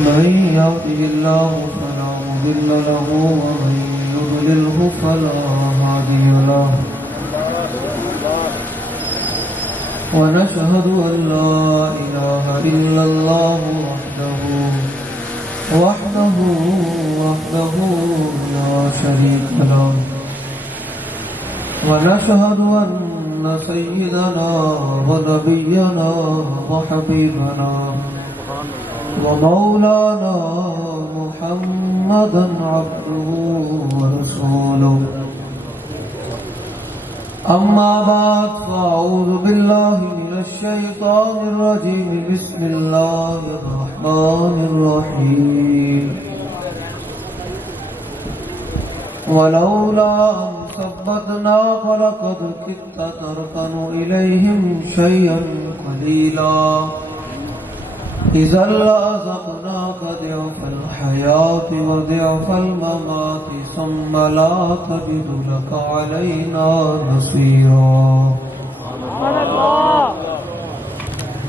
من يهده الله فلا مضل له ومن يضلله فلا هادي له ونشهد أن لا إله إلا الله وحده لا شريك له ونشهد أن سيدنا ونبينا وحبيبنا ومولانا محمدا عبده ورسوله أما بعد فأعوذ بالله من الشيطان الرجيم بسم الله الرحمن الرحيم ولولا أن ثبتناك لقد كدت تركن إليهم شيئا قليلا إذا لأذقناك ضعف الحياة وضعف الممات ثم لا تجد لك علينا نصيرا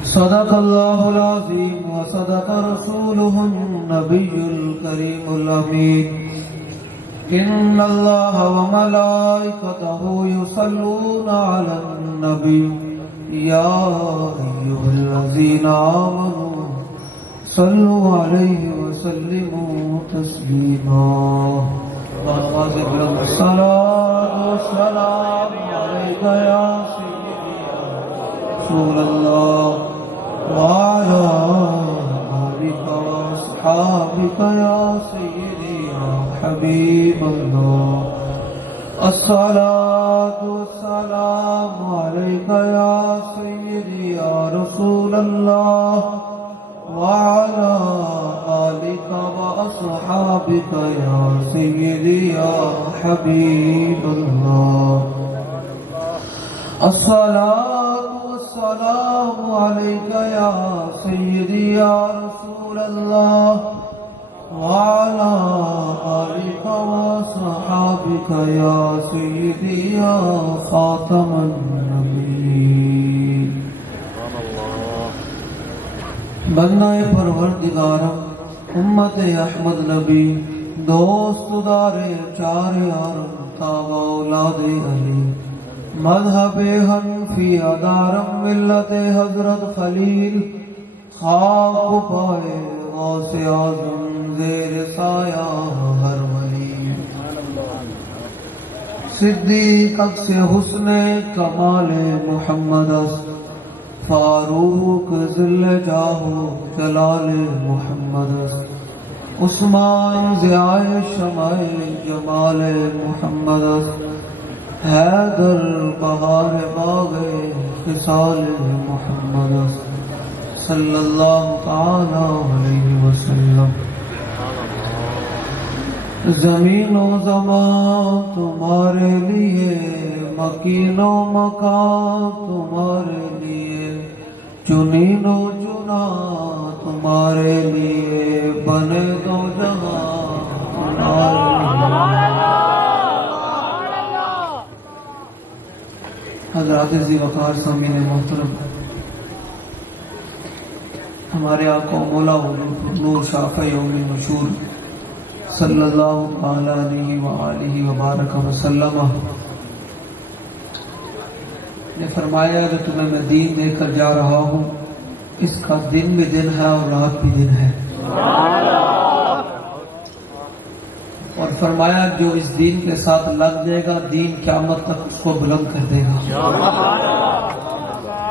صدق الله العظيم وصدق رسوله النبي الكريم الأمين إن الله وملائكته يصلون على النبي يا أيها الذين آمنوا صلوا عليه وسلموا تسليما الصلاة والسلام عليك يا سيدي رسول الله وعلى آلك وأصحابك يا سيدي يا حبيب الله الصلاة والسلام عليك يا سيدي يا رسول الله وعلى آلك وأصحابك يا سيدي يا حبيب الله الصلاة والسلام عليك يا سيدي يا رسول الله وعلى آلك وصحابك يا سيدي يا خاتم النبيين بندہ پروردگارم امت احمد نبی دوست دار چار یارم تابع اولاد علی مذہب حنفی ادارم ملت حضرت خلیل خاک پائے غوث اعظم زیر سایہ ہر ولی صدیق اکس حسن کمال محمد فاروق ذل جاہو جلال محمد عثمان ضیاء شمع جمال محمد حیدر بہار باغ خصال محمد صلی اللہ تعالی علیہ وسلم زمین و زمان تمہارے لیے مکین و مکان تمہارے لیے چنین و چنا تمہارے لیے بنے دو جہاں تمہارے حضرات ذی وقار سامعین محترم ہمارے آقا و مولا نور شافع یوم مشہور صلی اللہ علیہ وآلہ وبارک وسلم نے فرمایا کہ تمہیں میں دین دے کر جا رہا ہوں، اس کا دن بھی دن ہے اور رات بھی دن ہے، اور فرمایا جو اس دین کے ساتھ لگ جائے گا دین قیامت تک اس کو بلند کر دے گا،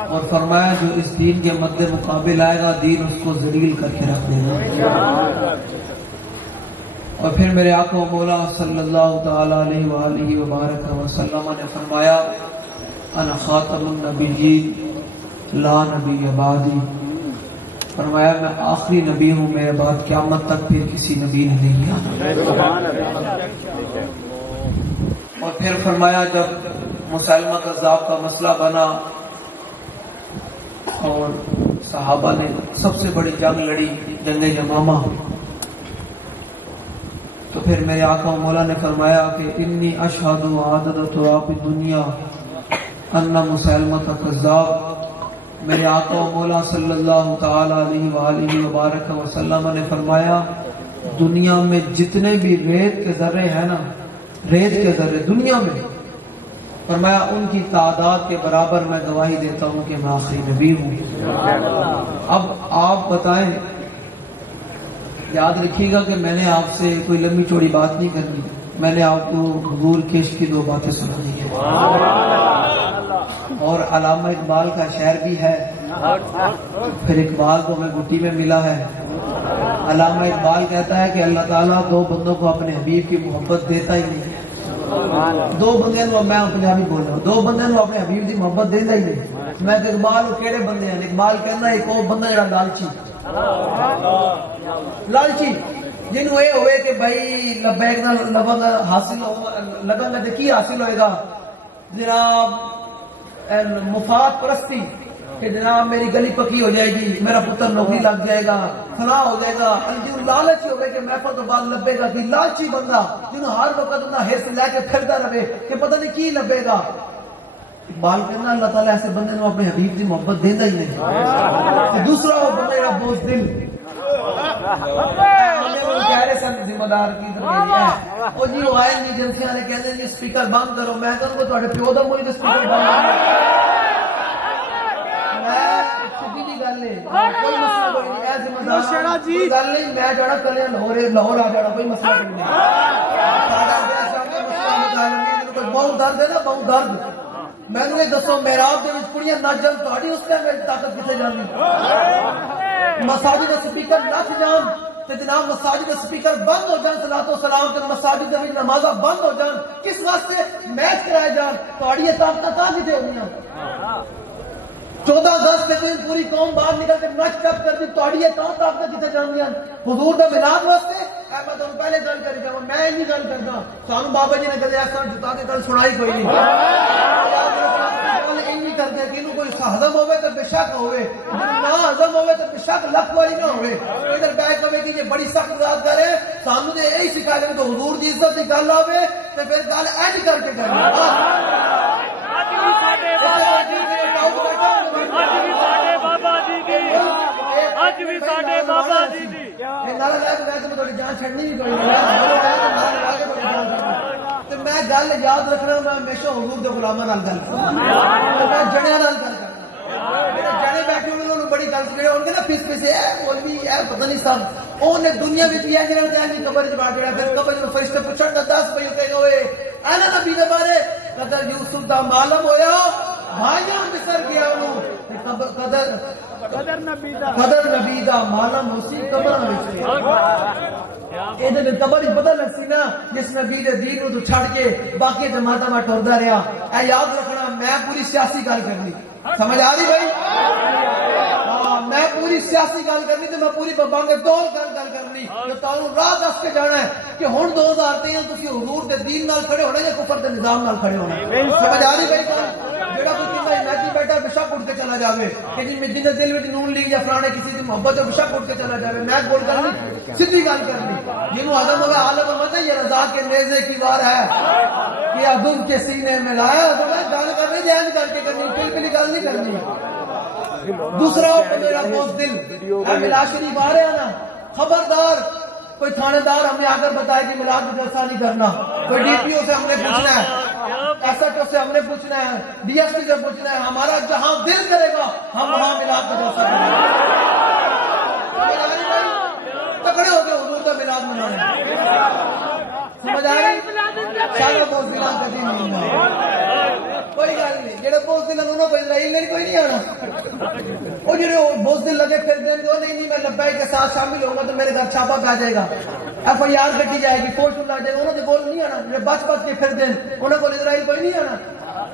اور فرمایا جو اس دین کے مد مقابل آئے گا دین اس کو ذلیل کر کے رکھ دے گا۔ اور پھر میرے آقا و مولا صلی اللہ تعالی علیہ وآلہ وبارک وسلم نے فرمایا انا خاتم النبیین لا نبی بعدی، فرمایا میں آخری نبی ہوں، میرے بعد قیامت تک پھر کسی نبی نے نہیں آنا۔ اور پھر فرمایا جب مسلمہ کذاب کا مسئلہ بنا اور صحابہ نے سب سے بڑی جنگ لڑی، جنگ یمامہ، تو پھر میرے آقا و مولا نے فرمایا کہ انی اشہد عادت آپ دنیا ان مسلمہ کذاب میرے آقا و مولا صلی اللہ تعالی علیہ وآلہ وبارک وسلم نے فرمایا دنیا میں جتنے بھی ریت کے ذرے ہیں نا، ریت کے ذرے دنیا میں، فرمایا ان کی تعداد کے برابر میں گواہی دیتا ہوں کہ میں آخری نبی ہوں۔ اب آپ بتائیں، یاد رکھیے گا کہ میں نے آپ سے کوئی لمبی چوڑی بات نہیں کرنی، میں نے آپ کو حضور کے عشق کی 2 باتیں سنانی ہے، اور علامہ اقبال کا شعر بھی ہے، پھر اقبال کو میں گٹی میں ملا ہے۔ علامہ اقبال کہتا ہے کہ اللہ تعالیٰ 2 بندوں کو اپنے حبیب کی محبت دیتا ہی نہیں، 2 بندے نو، میں پنجابی بول رہا ہوں، 2 بندے نو اپنے حبیب کی محبت دیتا ہی نہیں۔ میں کہ اقبال وہ کہڑے بندے ہیں؟ اقبال کہنا ایک وہ بندہ جڑا لالچی، لالچی جنہوں یہ ہوئے کہ بھائی لبیک نہ لفظ حاصل لگن میں کی حاصل ہوئے گا جناب مفاد پرستی، کہ جناب میری گلی پکی ہو جائے گی، میرا پتر نوکری لگ جائے گا، فلاں ہو جائے گا، جو لالچی ہوگا کہ محفل تو بعد لبے گا، کہ لالچی بندہ جنہوں ہر وقت اپنا حصہ لے کے پھرتا رہے کہ پتہ نہیں کی لبے گا۔ اقبال کہنا اللہ تعالیٰ ایسے بندے نو اپنے حبیب کی محبت دینا ہی نہیں۔ دوسرا وہ بندہ جڑا بوزدل، ذمہ دار کی وہ جی وہ آئے نہیں ایجنسیاں نے کہتے ہیں اسپیکر بند کرو، میں کہوں گا تھوڑے پیو دا ملک اسپیکر بند کرو، میں جانا کلے لاہور آ جانا، کوئی مسئلہ نہیں، بہت درد ہے نا، بہت درد۔ میں نے دسو میراب دے وچ کڑیاں نچ جان، تہاڈی اس ٹائم طاقت کتنے جانی؟ مساجد دے سپیکر نچ جان تے جناب مساجد دے سپیکر بند ہو جان، صلاۃ و سلام تے مساجد دے وچ نمازاں بند ہو جان، کس واسطے؟ میچ کرائے جان، تہاڈی طاقتاں کہاں کتے ہوندیاں؟ 14 اگست کے دن پوری قوم باہر نکل کے نچ ٹپ کر دی، تہاڈی طاقتاں کتے جاندیاں؟ حضور دا میلاد واسطے میں تمہیں پہلے گل کر جاواں، میں نہیں گل کردا، سانو بابا جی نے کدے ایسا جتا کے گل سنائی کوئی نہیں۔ کر دیا کہ کوئی ہضم ہوئے تو بے شک ہوئے، نہ ہضم ہوئے تو بے شک لکھ والی نہ ہوئے۔ ادھر بیٹھ کر کہ یہ بڑی سخت بات کرے، سامنے تو یہی سکھا دیں تو حضور کی عزت کی گل آئے تو پھر گل اینڈ کر کے کریں۔ جان چھڑنی بھی کوئی میں گل یاد رکھنا، میں ہمیشہ حضور دے غلاماں نال گل کرنا، میں جڑیاں نال گل کرنا۔ میرے جڑے بیٹھے ہوئے انہوں بڑی گل کرے ہوਣگے نا، پھس پھسے مولوی پتہ نہیں سب اونے دنیا وچ بھی اجرا تے اجی قبر وچ بیٹھ جڑا، پھر قبر وچ فرشتے پوچھن دا 10 بھائی کہے ہوئے انا نبی دے بارے قدر یوسف دا معلوم ہویا، بھائیاں مصر گیا انہوں قدر نبی دا معلوم ہوسی قبر وچ۔ یہ قبر پتہ لگ سی نا جس نبی دے دین نو تو چھڑ کے باقی جماعتاں میں ٹردا رہا۔ اے یاد رکھنا میں پوری سیاسی گل کرنی، سمجھ آ رہی بھائی؟ میں پوری سیاسی گل کرنی تو میں پوری بانگ دول گل کرنی جو تانوں راہ دس کے جانا ہے کہ ہن 2023 تسی حضور دے دین نال کھڑے ہونا یا کفر دے نظام نال کھڑے ہونا۔ سمجھ آ رہی بھائی؟ جڑا کوئی کہندا حمایتی بیٹھا بے شک اٹھ کے چلا جاوے کہ جی جن دے دل وچ نون لیگ یا فلانے کسی دی محبت ہے بے شک اٹھ کے چلا جاوے، میں بول کرنی سیدھی گل کرنی جنوں ہضم ہوئے عالم مت یہ رضا کے نیزے کی وار ہے کہ عدو کے سینے میں لایا، تو میں گل کرنی جائز کر کے کرنی، پلی گل نہیں کرنی۔ دوسرا میرا بوزدل ملاد شریف آ رہے ہیں نا، خبردار کوئی تھانے دار ہمیں آ کر بتائے کہ ملاد جلسہ نہیں کرنا، کوئی ڈی پی او سے ہم نے پوچھنا ہے، ایس ایچ او سے ہم نے پوچھنا ہے، ڈی ایس پی سے پوچھنا ہے، ہمارا جہاں دل کرے گا ہم وہاں ملاد کا جلسہ کریں گے۔ تکڑے ہو کے حضور کا ملاد منانے، سمجھ آ رہی؟ چلو بوزدل کبھی نہیں کوئی گل نہیں، جہاں بوزدل انہوں کو اسرائیل نے کوئی نہیں آنا، وہ جڑے بوزدل لگے پھر دیں گے نہیں میں لبیک کے ساتھ شامل ہوں گا تو میرے گھر چھاپا پہ آ جائے گا، ایف آئی آر کٹی جائے گی، فوج لا جائے گا، انہوں نے بول نہیں آنا، جڑے بچ کے پھر دیں انہوں کو اسرائیل کوئی نہیں آنا۔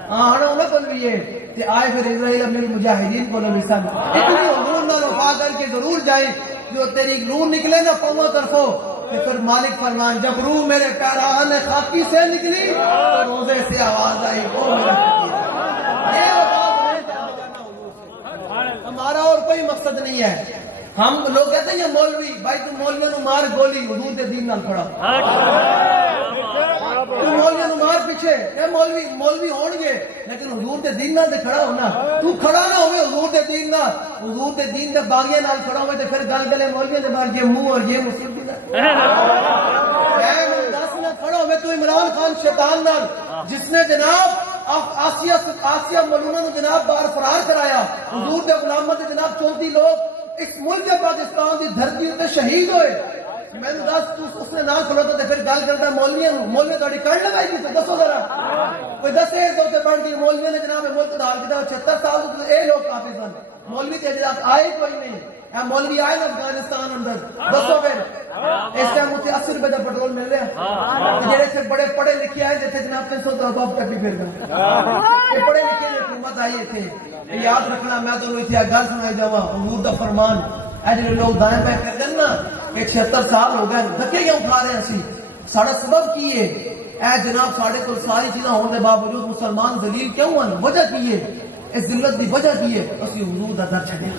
ہاں آنا انہوں کو بھی ہے کہ آئے پھر اسرائیل اپنے مجاہدین کو بھی سن اتنی حضور نہ وفا کر کے ضرور جائیں جو تیری روح نکلے نا پاؤں طرفوں، پھر مالک فرمان جب روح میرے پیراہن خاکی سے نکلی تو روزے سے آواز آئی وہ ہمارا اور کوئی مقصد نہیں ہے۔ ہم لوگ کہتے ہیں یہ مولوی بھائی تم مولویوں نو مار گولی، حضور دے دین نال کھڑا مولوی مار پیچھے مولوی ہون گے لیکن حضور دے دین نال کھڑا ہونا تو کھڑا نہ ہوئے حضور دے دین نال حضور دے دین دے باغیاں نال کھڑا ہوئے تے پھر گل گلے مولوی دے مار یہ منہ اور یہ مسلم دا کھڑا ہوئے تو عمران خان شیطان نال جس نے جناب آسیہ ملونہ نے جناب بار فرار کرایا حضور دے غلاماں تے جناب 34 لوگ اس ملک پاکستان دی دھرتی تے شہید ہوئے میں نے دس اس نے نہ کھلوتا تے پھر گل کرتا مولوی تھوڑی کڑ لگائی تھی دسو ذرا کوئی دسے دو تے پڑھ گئی مولوی نے جناب ملک دا حال کیتا 76 سال تو اے لوگ کافی سن مولوی تے جناب آئے کوئی نہیں اے مولوی آئے نا افغانستان اندر دسو پھر اس ٹائم اتنے 80 روپے کا پیٹرول مل رہا جڑے سے بڑے پڑھے لکھے آئے جیسے جناب 300 دباب کٹی پھر گئے پڑھے لکھے حکومت آئی تھے یاد رکھنا میں تو گل سنائی جاوا حضور دا فرمان اے جڑے لوگ دائیں بائیں کر دیں نا کہ 76 سال ہو گئے دھکے کیوں کھا رہے ہیں اسی ساڑا سبب کی ہے اے جناب ساڑے کو ساری چیزاں ہونے دے باوجود مسلمان ذلیل کیوں ہیں وجہ کی ہے اس ذلت دی وجہ کی ہے اسی حضور دا در چھڈیا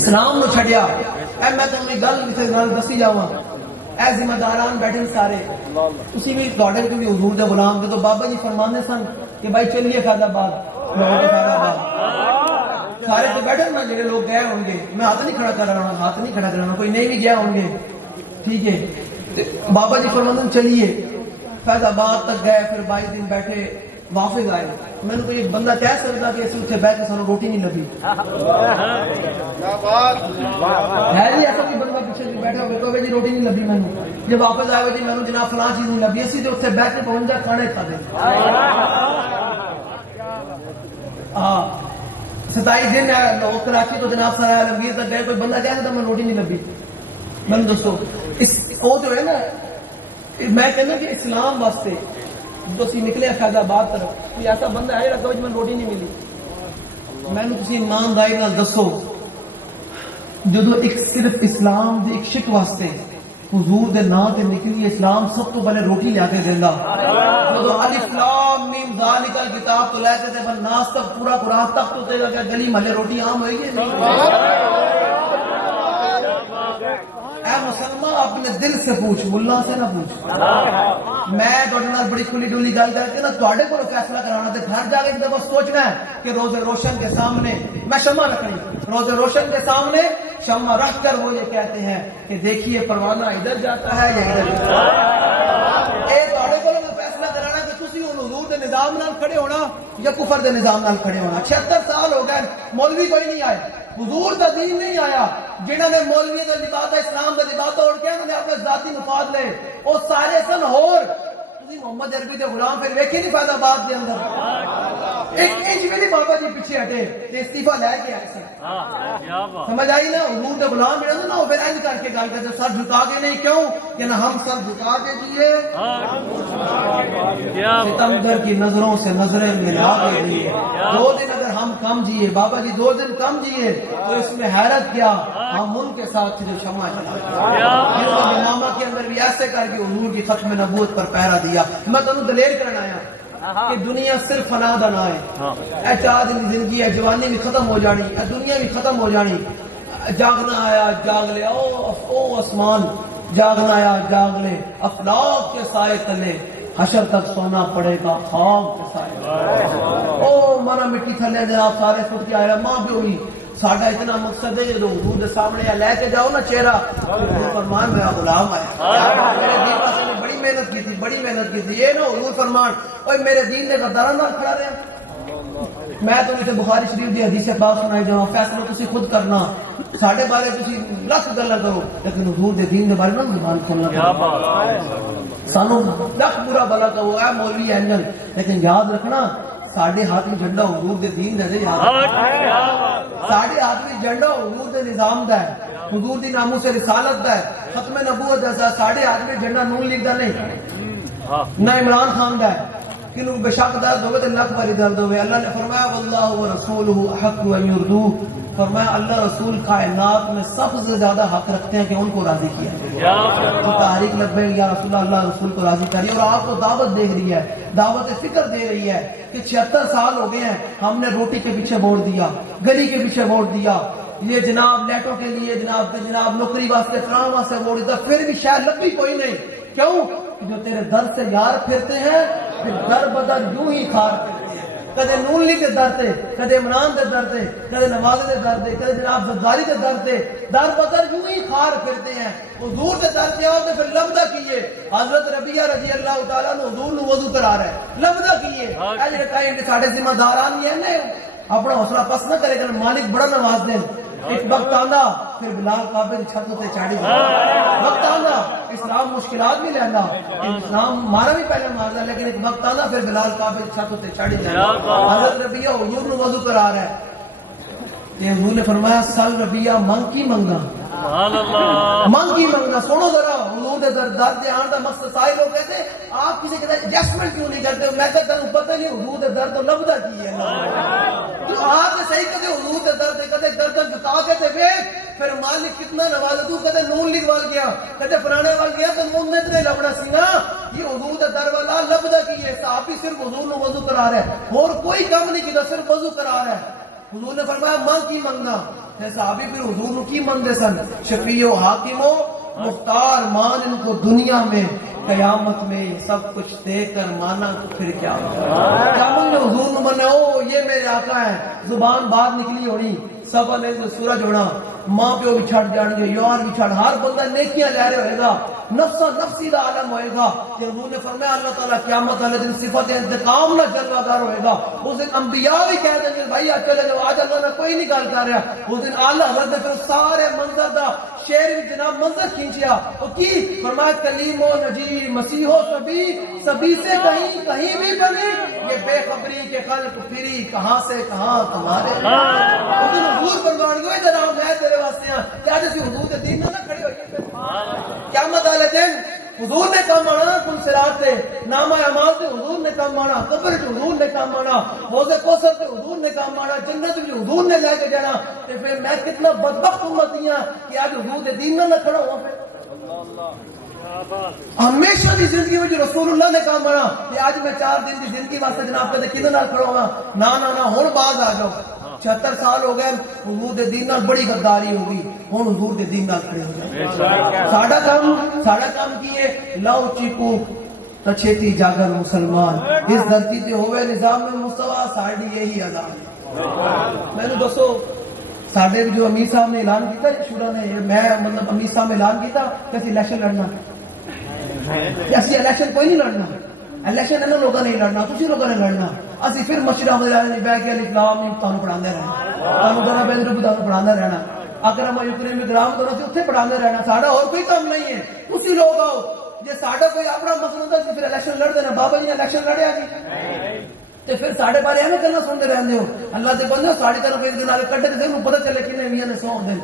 اسلام نو چھڈیا اے میں تمہیں گل دسی جاواں اے ذمہ داران بیٹھے سارے اسی بھی تواڈے بھی حضور دے غلام کے تو بابا جی فرمانے سن کہ بھائی چلیے فیض آباد سارے تو بیٹھے نا جڑے لوگ گئے ہوں گے میں ہاتھ نہیں کھڑا کرانا کوئی نہیں بھی گیا ہوں گے ٹھیک ہے بابا جی فرمانے چلیے فیض آباد تک گئے پھر 22 دن بیٹھے واپس آئے میں نے کوئی بندہ کہہ سکتا کہ اسی اتنے بیٹھ کے سانو روٹی نہیں لبھی ہے جی ایسا کوئی بندہ پیچھے بیٹھا ہوگا کوئی جی روٹی نہیں لبھی میں جب واپس آئے جی میں جناب فلاں چیز نہیں لبھی اسی تو اتنے بیٹھ کے 52 کھانے کھا دیں 27 دن کراچی تو جناب سارا عالمگیر تک گئے کوئی بندہ کہہ سکتا میں روٹی نہیں لبھی میں نے دوستو وہ جو ہے نا میں کہنا کہ اسلام واسطے تو اسی نکلے فیض آباد طرف کوئی ایسا بندہ ہے رکھو جی میں روٹی نہیں ملی میں نے تسی ایمانداری نال دسو جدو ایک صرف اسلام دے ایک شک واسطے حضور دے نام تے نکلی اسلام سب تو پہلے روٹی لے کے دیندا جدو الف لام میم ذالک الکتاب تو لے کے تے ناس تک پورا قرآن تک تو تے گا گلی محلے روٹی عام ہوئی گی اے مسلمان اپنے دل سے پوچھ ملا سے نہ پوچھ میں بڑی کھلی ڈولی گل کر کے نا تھوڑے کو فیصلہ کرانا تے گھر جا کے ایک دفعہ سوچنا ہے کہ روز روشن کے سامنے میں شمع رکھنی روز روشن کے سامنے شمع رکھ کر وہ یہ کہتے ہیں کہ دیکھیے پروانہ ادھر جاتا ہے یا ادھر جاتا ہے اے تھوڑے کو فیصلہ کرانا کہ تسی ان حضور دے نظام نال کھڑے ہونا یا کفر دے نظام نال کھڑے ہونا 76 سال ہو گئے مولوی کوئی نہیں آئے حضور دا دین نہیں آیا جنہوں نے مولوی دا لباس اسلام دا لباس اوڑھ کے انہوں نے اپنے ذاتی مفاد لے وہ سارے سن ہور محمد عربی دے غلام پھر ویکھے نہیں فیض آباد دے اندر ایک انچ بھی نہیں بابا جی پیچھے ہٹے تے استعفیٰ لے کے آئے سن سمجھ آئی نا حضور دے غلام جڑے نا وہ پھر انج کر کے گل کرتے سر جھکا کے نہیں کیوں کہ نہ ہم سر جھکا کے جیے ستمگر کی نظروں سے نظریں ملا کے جیے 2 دن اگر ہم کم جیے بابا جی 2 دن کم جیے تو اس میں حیرت کیا ہم ان کے ساتھ جو شمع جلا امامہ کے اندر بھی ایسے کر کے حضور کی ختم نبوت پر پہرا دیا میں تمہیں دلیر کرنا آیا کہ دنیا صرف فنا دا نہ ہے اے 4 دن زندگی ہے جوانی بھی ختم ہو جانی اے دنیا بھی ختم ہو جانی جاگنا آیا جاگ لے او آسمان جاگنا آیا جاگ لے افلاک کے سائے تلے حشر تک سونا پڑے گا خاک کے سائے او مانا مٹی تھلے جناب سارے خود کی آیا ماں بھی ہوئی ساڈا اتنا مقصد ہے جو حضور دے سامنے لے کے جاؤ نا چہرہ فرمان میرا غلام آیا میرے دین واسطے نے بڑی محنت کی تھی یہ نا حضور فرمان اوے میرے دین دے غداران نال کھڑا رہا میں تمہیں بخاری شریف دی حدیث پاک سنائی جاؤں فیصلہ تسی خود کرنا ساڈے بارے تسی لکھ گلاں کرو لیکن حضور دے دین دے بارے نہ زبان کھولنا سانو لکھ برا بلا کہو اے مولوی اینجل لیکن یاد رکھنا ساڈے ہاتھ میں جھنڈا حضور دے دین دا ہے ساڈے ہاتھ میں جھنڈا حضور دے نظام دا ہے حضور دی ناموس رسالت دا ہے ختم نبوت دا ساڈے ہاتھ میں جھنڈا نون لیگ دا نہیں نہ عمران خان دا ہے کنوں بے شک درد ہوئے تو لکھ باری درد ہوئے اللہ نے فرمایا واللہ ورسولہ احق ان یردوہ فرمایا اللہ رسول کائنات میں سب سے زیادہ حق رکھتے ہیں کہ ان کو راضی کیا تو تحریک لبیک یا رسول اللہ رسول کو راضی کریے اور آپ کو دعوت دے رہی ہے دعوت فکر دے رہی ہے کہ 76 سال ہو گئے ہیں ہم نے روٹی کے پیچھے موڑ دیا گلی کے پیچھے موڑ دیا یہ جناب لیٹوں کے لیے جناب نوکری واسطے فراہم واسطے موڑ دیا پھر بھی شاید لبی کوئی نہیں کیوں کہ جو تیرے در سے یار پھرتے ہیں پھر در بدر یوں ہی خار پھرتے ہیں. کدے نون لیگ دے در تے، کدے عمران دے در تے، کدے نواز دے در تے، کدے جناب زرداری دے در تے، در بدر یوں ہی خار پھرتے ہیں. حضور دے در تے آؤ تے پھر لبدا کیے. حضرت ربیہ رضی اللہ تعالیٰ نے حضور نو وضو کرا رہا ہے، لبدا کیے. اے جڑے کہیں ساڈے ذمہ داران ہی ہیں اپنا حوصلہ پس نہ کرے کہ مالک بڑا نواز دے. ایک وقت آنا پھر بلال کعبے کی چھت تے چاڑی وقت آنا. اسلام مشکلات بھی لینا، اسلام مارا بھی پہلے مارنا، لیکن ایک وقت آنا پھر بلال کعبے کی چھت تے چاڑی جانا. حضرت ربیہ حضور نو وضو کرا رہا ہے. حضور نے فرمایا سل ربیہ منگ کی منگا، منگ کی منگنا. سنو ذرا حضور دے درد دے آن دا مقصد. سارے لوگ کہتے ہیں آپ کسی کے ایڈجسٹمنٹ کیوں نہیں کرتے؟ میں کہتا ہوں پتہ نہیں حضور دے درد تو لبدا کی ہے. تو آپ صحیح کہتے حضور دے درد کہتے گردن جھکا کے تے ویکھ پھر مالک کتنا نواز. تو کہتے نون لیگ وال گیا، کہتے فلانے وال گیا تو منہ میں تے لبنا سی نا. یہ حضور دے در والا لبدا کی ہے. صحابی صرف حضور نو وضو کرا رہا ہے اور کوئی کام نہیں کیتا، صرف وضو کرا رہا ہے. حضور نے فرمایا مانگ کی منگنا. صحابی پھر حضور نو کی منگتے سن؟ شفیع و حاکم و مختار مان ان کو دنیا میں، قیامت میں سب کچھ دے کر مانا تو پھر کیا منگے؟ حضور نو منے او یہ میرے آقا ہے. زبان باہر نکلی ہونی، سب نے سورج ہونا، ماں پیو بھی چھڑ جان گے، یار بھی چھڑ، ہر بندہ نیکیاں لے رہے ہوئے گا، نفسا نفسی دا عالم ہوئے گا. کہ حضور نے فرمایا اللہ تعالیٰ قیامت والے دن صفت انتقام نہ جلوہ دار ہوئے گا. اس دن انبیاء بھی کہہ دیں گے بھائی آج چلے جاؤ، آج اللہ نے کوئی نہیں گل کر رہا. اس دن اعلیٰ حضرت نے پھر سارے منظر دا شعر جناب منظر کھینچیا. وہ کی فرمایا کلیم و نجی مسیح و سبی، سبی سے کہیں کہیں بھی بنی، یہ بے خبری کے خلق پھری کہاں سے کہاں تمہارے. اس دن حضور فرمان گئے جناب میں تیرے واسطے ہاں کیا جیسے حضور کے دین نہ کھڑے ہوئے. قیامت والے دن حضور نے کام آنا، کل صراط سے نامہ اعمال سے حضور نے کام آنا، قبر سے حضور نے کام آنا، حوض کوثر سے حضور نے کام آنا، جنت بھی حضور نے لے کے جانا. تو پھر میں کتنا بدبخت امتی ہوں کہ آج حضور کے دین نہ کھڑا ہوا. پھر ہمیشہ کی زندگی میں جو رسول اللہ نے کام آنا کہ آج میں 4 دن کی زندگی واسطے جناب کہتے کدھر نہ کھڑا ہوا. نہ ہوں باز آ جاؤ. 76 سال ہو گئے حضور دے دین نال بڑی غداری ہو گئی، ہن حضور دے دین نال کھڑے ہو جائے. ساڈا کام کی ہے؟ لاؤ چیکو تو چھیتی جاگر مسلمان، اس دھرتی تے ہوئے نظام میں مستوی ساڈی یہی اذان. میں نے دوستو ساڈے جو امیر صاحب نے اعلان کیتا شورا نے، میں مطلب امیر صاحب نے اعلان کیتا کہ اسی الیکشن لڑنا، کہ اسی الیکشن کوئی نہیں لڑنا، الیکشن انہاں لوگاں نے لڑنا، تسی لوگاں نے لڑنا. اسی پھر مشورہ ہو جائے بہ کے اسلام نہیں تانوں پڑھاندے رہنا، تانوں ذرا بے درو تانوں پڑھاندے رہنا، اکرم یکرم اکرام تو تے اوتھے پڑھاندے رہنا. ساڈا اور کوئی کام نہیں ہے. تسی لوگ آؤ جے ساڈا کوئی اپنا مسئلہ ہوندا سی پھر الیکشن لڑ دینا. بابا جی نے الیکشن لڑیا جی تے پھر ساڈے بارے ایویں کرنا سنتے رہندے ہو. اللہ دے بندے ساڈے طرف ایک دن والے کڈے تے پتہ چلے کنے میاں نے 100 دن.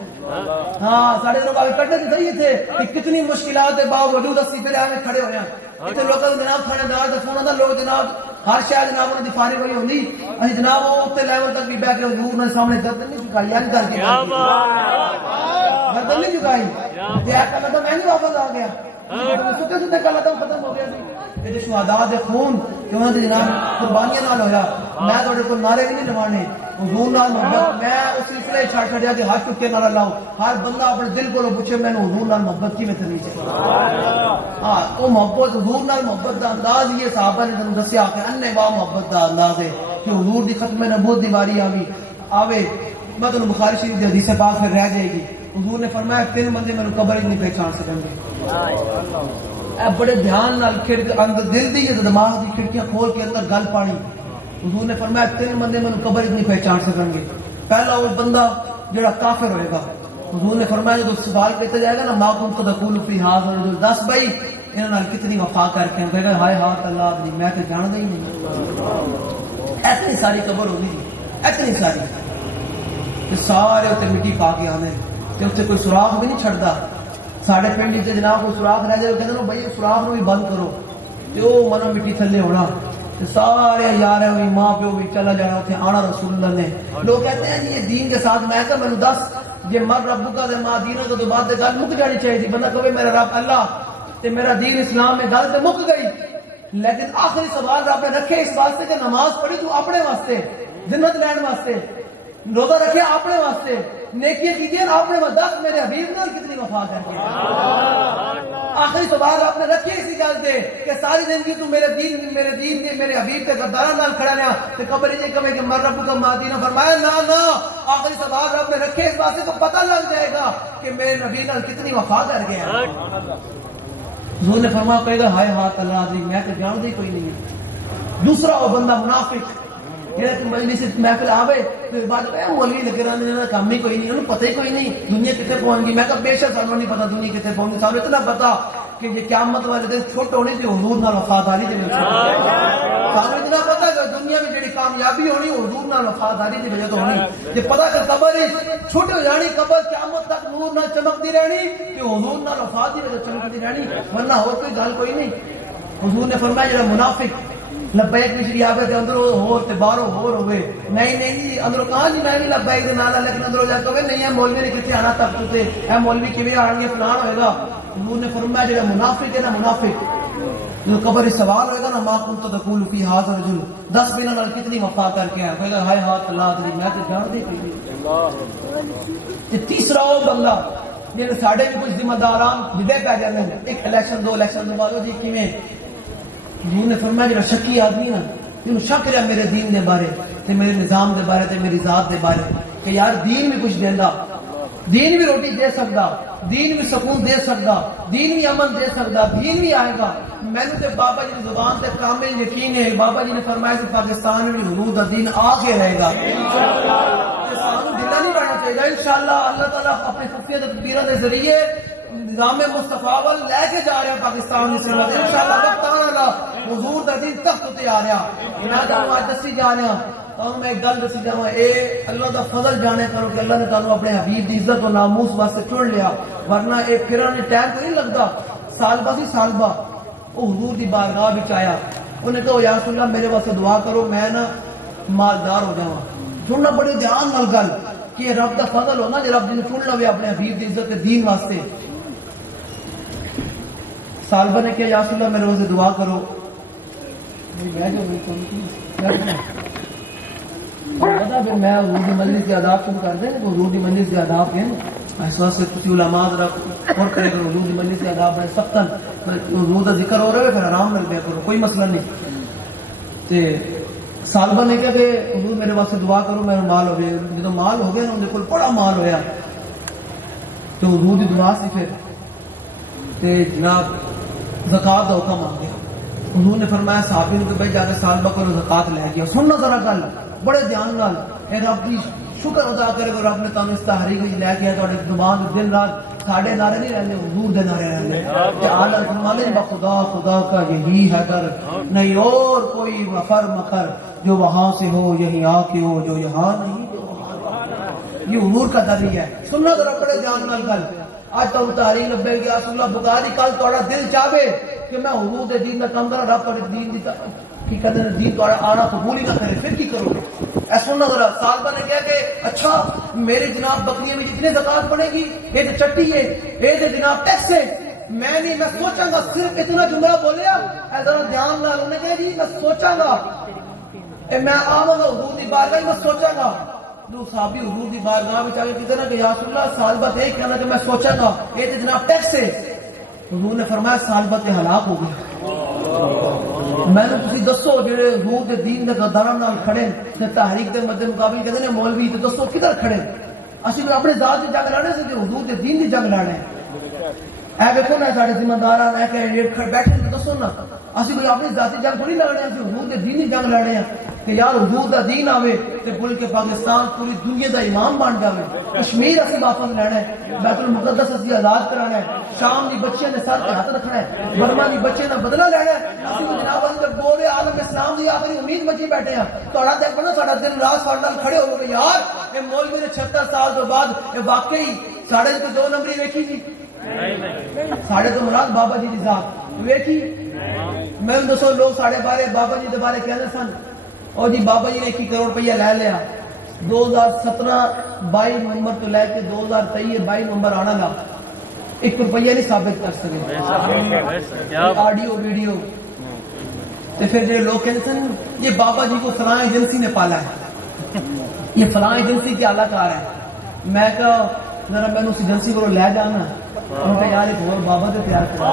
ہاں ساڈے لوگ آوے کڈے تے صحیح تھے کہ کتنی مشکلات دے باوجود اسی پھر ایویں کھڑے ہویا. اتنے لوگوں جناب تھانے دار دا فون آندا، لوگ جناب ہر شاید جناب انہاں دی فارغ ہوئی ہوندی، اسی جناب اوتے لیول تک بھی بیٹھ کے حضور نے سامنے گردن نہیں جھکائی. یاد کر کے گردن نہیں جھکائی تے کل تو میں نہیں واپس آ گیا. ستے ستے کل تو ختم ہو گیا سی. جو شہداء دے خون کہ انہاں دی جناب قربانیاں نال ہویا. میں تہاڈے کول نعرے بھی نہیں لوانے، حضور نال محبت میں اس سلسلے چھڑ چھڑیا کہ ہاتھ چکے نعرہ لاؤ. ہر بندہ اپنے دل کو پوچھے میں نے حضور نال محبت کیویں کرنی چاہیے. ہاں وہ محبت حضور نال محبت دا انداز یہ صحابہ نے تانوں دسیا کہ اننے واہ محبت دا انداز ہے کہ حضور دی ختم نبوت دی واری آوے. میں تانوں بخاری شریف دی حدیث پاک پھر رہ جائے گی. حضور نے فرمایا 3 بندے میرے قبر نہیں پہچان سکیں گے. اے بڑے دھیان نال اندر دل دی دماغ دی کھڑکیاں کھول کے اندر گل پانی. حضور نے فرمایا 3 بندے میرے قبر نہیں پہچان سکیں گے. پہلا وہ بندہ جڑا کافر ہوئے گا. حضور نے فرمایا جب سوال کیتا جائے گا نا ما کنت تقول فی ھذا الرجل، 10 بھائی انہاں نال کتنی وفا کر کے کہے گا ہائے ہاتھ اللہ دی میں تے جاندا ہی نہیں. اتنی ساری قبر ہوگی، اتنی ساری کہ سارے اتنے مٹی پا کے آنے تے اتنے کوئی سوراخ بھی نہیں چھڑدا. ساڈے پنڈ وچ جناب کوئی سوراخ رہ جائے کہندے بھائی سوراخ نو بھی بند کرو تے او منو مٹی تھلے ہونا تے سارے یار ہوئی ماں پیو بھی چلا جانا اتنے آنا رسول اللہ نے. لوگ کہتے ہیں جی یہ دین کے ساتھ میں کہ مینوں دس یہ مر ربو کا دے ماں دینوں تو بعد گل مک جانی چاہیے. بندہ کہے میرا رب اللہ تے میرا دین اسلام میں گل تے مک گئی. لیکن آخری سوال رب نے رکھے اس واسطے کہ نماز پڑھی تو اپنے واسطے، جنت لین واسطے، روزہ رکھے اپنے واسطے، نیکیاں کیجیے اپنے واسطے. میرے حبیب نال کتنی وفا کر کے آخری سوال آپ نے رکھی اسی گل سے کہ ساری زندگی تو میرے دین کے میرے حبیب کے غداروں نال کھڑا رہا تے قبر یہ کہے کہ مر رب کا مادینہ فرمایا نا آخری سوال آپ نے رکھے اس بات سے تو پتہ لگ جائے گا کہ میرے نبی نال کتنی وفا کر گیا. حضور نے فرمایا کہے گا ہائے ہاتھ اللہ عظیم میں تو جان دی کوئی نہیں ہے. دوسرا وہ بندہ منافق مجلس محفل آوے تو بعد مولوی لگے رہنے کام ہی کوئی نہیں, انہوں پتہ ہی کوئی نہیں دنیا کتنے پہنچ گئی. میں کہا بے شک سانوں نہیں پتا دنیا کتنے پہنچ گئی, سانوں اتنا پتا کہ یہ قیامت والے دن چھوٹ ہونی تھی حضور نال وفاداری دے وچ, سانوں اتنا پتا کہ دنیا میں جڑی کامیابی ہونی حضور نال وفاداری دی وجہ تو ہونی. یہ پتا کہ قبر چھوٹ ہو جانی, قبر قیامت تک نور نال چمکتی رہنی کہ حضور نال وفاداری دی وجہ چمکتی رہنی, ورنہ اور کوئی گل کوئی نہیں. حضور نے فرمایا جڑا منافق لبیک مشری آوے تے اندروں ہور تے باہروں ہور ہوئے, نہیں جی اندروں کہاں جی میں بھی لبیک دے نال, لیکن اندروں جا کے نہیں ہے مولوی نے کتنے آنا تک تے اے مولوی کیویں آن گے فلان ہوئے گا. حضور نے فرمایا جڑا منافق ہے نا, منافق جو قبر سوال ہوئے گا نا, ما كنت تقول في هذا الرجل 10 بنا نال کتنی وفا کر کے آیا, کہے گا ہائے ہاتھ اللہ علی میں تے جان دے کوئی نہیں. تے تیسرا وہ بندہ جن ساڈے بھی کچھ ذمہ داران جدے پہ جاندے ہیں, ایک الیکشن دو الیکشن دے بعد جی کیویں. حضور نے فرمایا جڑا شکی آدمی نا جنوں شک رہا میرے دین دے بارے تے میرے نظام دے بارے تے میری ذات دے بارے کہ یار دین بھی کچھ دیندا, دین بھی روٹی دے سکدا, دین بھی سکون دے سکدا, دین بھی امن دے سکدا, دین بھی آئے گا. میں نے تے بابا جی کی زبان تے کامل یقین ہے, بابا جی نے فرمایا کہ پاکستان میں حضور دا دین آ کے رہے گا انشاءاللہ. سانوں ڈھیلا نہیں پڑنا چاہیے انشاءاللہ. اللہ تعالیٰ اپنے خفیہ تدبیراں دے ذریعے نظام مصطفیٰ وال لے کے جا رہے ہیں پاکستان میں انشاءاللہ. وقت آنا حضور دا دین تخت تے آ رہا. میں تانوں اج دسی جا رہا تو میں ایک گل دسی جاواں, اے اللہ دا فضل جانے کرو کہ اللہ نے تانوں اپنے حبیب دی عزت و ناموس واسطے چن لیا, ورنہ اے پھرن دے ٹائم کوئی نہیں لگدا. سال بعد سال بعد او حضور دی بارگاہ وچ آیا, انہیں کہا یا رسول اللہ میرے واسطے دعا کرو میں نا مالدار ہو جاواں. سننا بڑے دھیان نال گل کہ رب دا فضل ہونا جے رب جی چن لوے اپنے حبیب دی عزت تے دین واسطے. سالبہ نے کہا یا رسول اللہ میرے روزے دعا کرو. میں حضور دی مجلس کے آداب شروع کر دیں, حضور دی مجلس کے آداب ہیں اس واسطے کسی علماء ذرا اور کرے کرو. حضور دی مجلس کے آداب بڑے سخت ہیں, حضور دا ذکر ہو رہا ہے پھر آرام مل گیا کرو, کوئی مسئلہ نہیں. تے سالبہ نے کہا کہ حضور میرے واسطے دعا کرو میرا مال ہو گیا. جب مال ہو گیا نا ان کو بڑا مال ہویا تو حضور دی دعا سی پھر تے جناب زکات دا حکم آ گیا. حضور نے فرمایا صحابی نے کہ بھائی جا کے سالبہ کو زکات لے گیا. سننا ذرا گل بڑے دھیان نال, اے رب دی شکر ادا کرے گا رب نے تانوں اس تحریک وچ لے کے تواڈے زبان دن رات ساڈے نعرے نہیں رہندے, حضور دے نعرے رہندے. جعل المال بخدا خدا کا یہی ہے در, نہیں اور کوئی مفر مکر جو وہاں سے ہو یہی آ کے ہو, جو یہاں نہیں جو وہاں. یہ حضور کا در ہے. سننا ذرا بڑے دھیان نال گل. آج تو تحریک لبے گیا رسول اللہ بخاری کل تہاڈا دل چاہے کہ میں حضور دے دین دا کام کراں, رب تہاڈے دین دی کی کہتے ہیں دین تہاڈا آنا قبول ہی نہ کرے پھر کی کرو گے. ایسا نہ ذرا سالبہ نے کہا کہ اچھا میرے جناب بکریاں میں جتنے زکات پڑے گی یہ تو چٹی ہے, یہ تو جناب ٹیکس ہے, میں نہیں میں سوچاں گا. صرف اتنا جملہ بولیا اے ذرا دھیان نال. انہوں نے کہا جی میں سوچاں گا, میں آواں گا حضور دی بارگاہ میں سوچاں گا. جو صحابی حضور دی بارگاہ میں آگے کہتے نا کہ یا رسول اللہ سالبہ یہ کہنا کہ میں سوچاں گا یہ تو جناب ٹیکس ہے. حضور نے فرمایا سالبہ تے ہلاک ہو گیا. میں نے تسی دسو جڑے حضور دے دین دے غداراں نال کھڑے تے تحریک دے مد مقابل کہتے ہیں مولوی تے دسو کدھر کھڑے. اسی اپنے ذات دی جنگ لڑنے سے حضور دے دین دی جنگ لڑنے. اے دیکھو نا ساڈے ذمہ داراں اے کہ بیٹھے تے دسو نا اسی کوئی اپنی ذاتی جنگ تھوڑی لڑنے ہیں, حضور دے دین دی جنگ لڑنے ہیں کہ یار حضور دا دین آوے تے بول کے پاکستان پوری دنیا دا امام بن جاوے. کشمیر اسی واپس لینا ہے, بیت المقدس اسی آزاد کرانا ہے, شام دی بچیاں نے سر تے ہاتھ رکھنا ہے, برما دی بچیاں نے بدلہ لینا ہے. اسی جناب اندر بولے عالم اسلام دی آخری امید بچی بیٹھے ہیں. تہاڈا دیکھو نا ساڈا دل رات ساڈے نال کھڑے ہو گئے یار اے مولوی نے 76 سال تو بعد اے واقعی ساڈے تے 2 نمبری ویکھی جی ساڈے تو مراد بابا جی دی ذات ویکھی. میں دسو لوگ ساڈے بارے بابا جی دے بارے کہندے سن اور جی بابا جی نے 21 کروڑ روپیہ لے لیا. 2017 22 نومبر تو لے کے 2023 22 نومبر آنا لا 1 روپیہ نہیں ثابت کر سکے آڈیو ویڈیو. تو پھر جو لوگ کہتے سن یہ بابا جی کو فلاں ایجنسی نے پالا ہے, یہ فلاں ایجنسی کے اعلی کار ہے. میں کہا ذرا میں اس ایجنسی کو لے جانا ہوں تو یار ایک اور بابا تو تیار کرا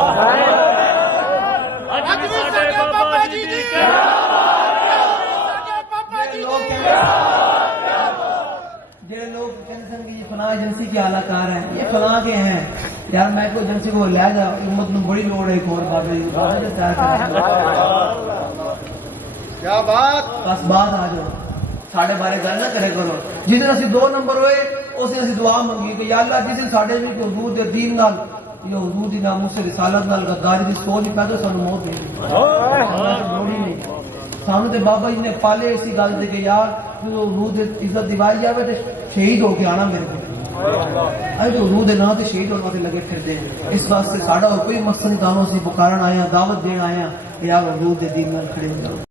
جڑے لوگ کہتے ہیں کہ یہ فلاں ایجنسی کے اعلی کار ہیں، یہ فلاں کے ہیں، یار میں کو ایجنسی کو لے جا، امت میں بڑی لوڑ ہے ایک اور بابے کی، بابے جو تیار کرا کیا بات، بس بات آ جاؤ ساڈے بارے گل نہ کرے کرو. جس دن اسی 2 نمبر ہوئے اس دن اسی دعا منگی کہ یا اللہ جس دن ساڈے بھی حضور دے دین نال یا حضور دی ناموس رسالت نال غداری دی سوچ پیدا سانو موت دے دی. سانو تے بابا جی نے پالے اسی گل دے کہ یار حضور دی عزت دیوائی جاوے تے شہید ہو کے آنا میرے کو، اے تو حضور دے نام تے شہید ہونے تے لگے پھردے. اس واسطے ساڈا کوئی مقصد نہیں، تانوں اسی پکارن آئے ہیں، دعوت دین آئے ہیں کہ یار حضور دے دین نال کھڑے ہو جاؤ.